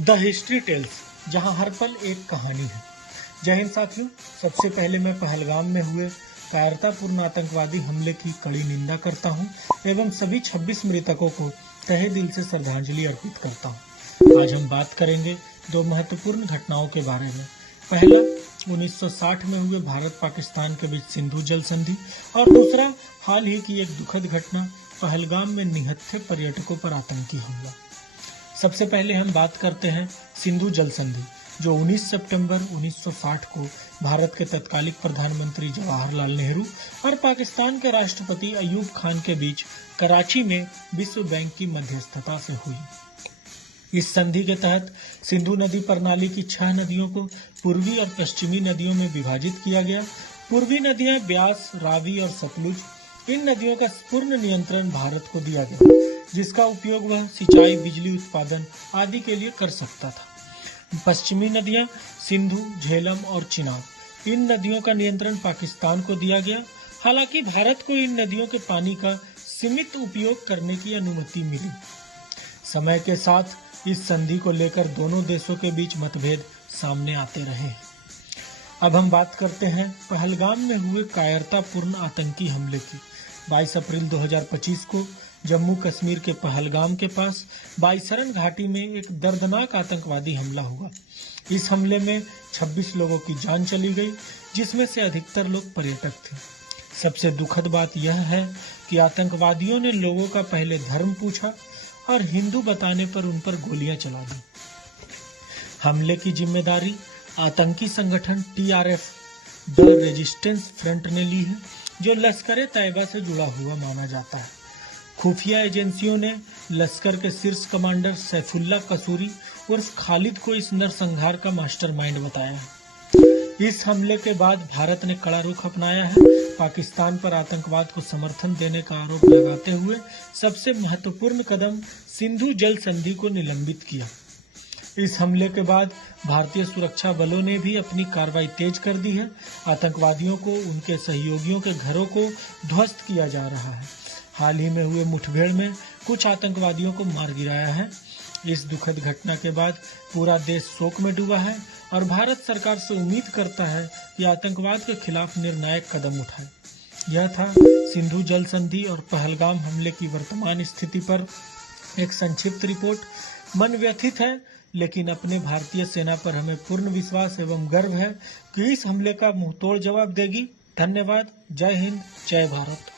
The history tales, जहां हर पल एक कहानी है। जय हिंद साथियों, सबसे पहले मैं पहलगाम में हुए कायरतापूर्ण आतंकवादी हमले की कड़ी निंदा करता हूं एवं सभी 26 मृतकों को तहे दिल से श्रद्धांजलि अर्पित करता हूं। आज हम बात करेंगे दो महत्वपूर्ण घटनाओं के बारे में। पहला 1960 में हुए भारत पाकिस्तान के बीच सिंधु जल संधि और दूसरा हाल ही की एक दुखद घटना, पहलगाम में निहत्थे पर्यटकों पर आतंकी हमला। सबसे पहले हम बात करते हैं सिंधु जल संधि, जो 19 सितंबर 1960 को भारत के तत्कालीन प्रधानमंत्री जवाहरलाल नेहरू और पाकिस्तान के राष्ट्रपति अयूब खान के बीच कराची में विश्व बैंक की मध्यस्थता से हुई। इस संधि के तहत सिंधु नदी प्रणाली की 6 नदियों को पूर्वी और पश्चिमी नदियों में विभाजित किया गया। पूर्वी नदियां ब्यास, रावी और सतलुज, इन नदियों का पूर्ण नियंत्रण भारत को दिया गया, जिसका उपयोग वह सिंचाई, बिजली उत्पादन आदि के लिए कर सकता था। पश्चिमी नदियां सिंधु, झेलम और चिनाब, इन नदियों का नियंत्रण पाकिस्तान को दिया गया। हालांकि भारत को इन नदियों के पानी का सीमित उपयोग करने की अनुमति मिली। समय के साथ इस संधि को लेकर दोनों देशों के बीच मतभेद सामने आते रहे। अब हम बात करते हैं पहलगाम में हुए कायरतापूर्ण आतंकी हमले की। 22 अप्रैल 2025 को जम्मू कश्मीर के पहलगाम के पास बाईसरन घाटी में एक दर्दनाक आतंकवादी हमला हुआ। इस हमले में 26 लोगों की जान चली गई, जिसमें से अधिकतर लोग पर्यटक थे। सबसे दुखद बात यह है कि आतंकवादियों ने लोगों का पहले धर्म पूछा और हिंदू बताने पर उन पर गोलियां चला दी। हमले की जिम्मेदारी आतंकी संगठन TRF द रेजिस्टेंस फ्रंट ने ली है, जो लश्कर तैयबा से जुड़ा हुआ माना जाता है। खुफिया एजेंसियों ने लश्कर के शीर्ष कमांडर सैफुल्ला कसूरी उर्फ खालिद को इस नरसंहार का मास्टरमाइंड बताया है। इस हमले के बाद भारत ने कड़ा रुख अपनाया है। पाकिस्तान पर आतंकवाद को समर्थन देने का आरोप लगाते हुए सबसे महत्वपूर्ण कदम सिंधु जल संधि को निलंबित किया। इस हमले के बाद भारतीय सुरक्षा बलों ने भी अपनी कार्रवाई तेज कर दी है। आतंकवादियों को, उनके सहयोगियों के घरों को ध्वस्त किया जा रहा है। हाल ही में हुए मुठभेड़ में कुछ आतंकवादियों को मार गिराया है। इस दुखद घटना के बाद पूरा देश शोक में डूबा है और भारत सरकार से उम्मीद करता है कि आतंकवाद के खिलाफ निर्णायक कदम उठाए। यह था सिंधु जल संधि और पहलगाम हमले की वर्तमान स्थिति पर एक संक्षिप्त रिपोर्ट। मन व्यथित है, लेकिन अपने भारतीय सेना पर हमें पूर्ण विश्वास एवं गर्व है कि इस हमले का मुंहतोड़ जवाब देगी। धन्यवाद। जय हिंद, जय भारत।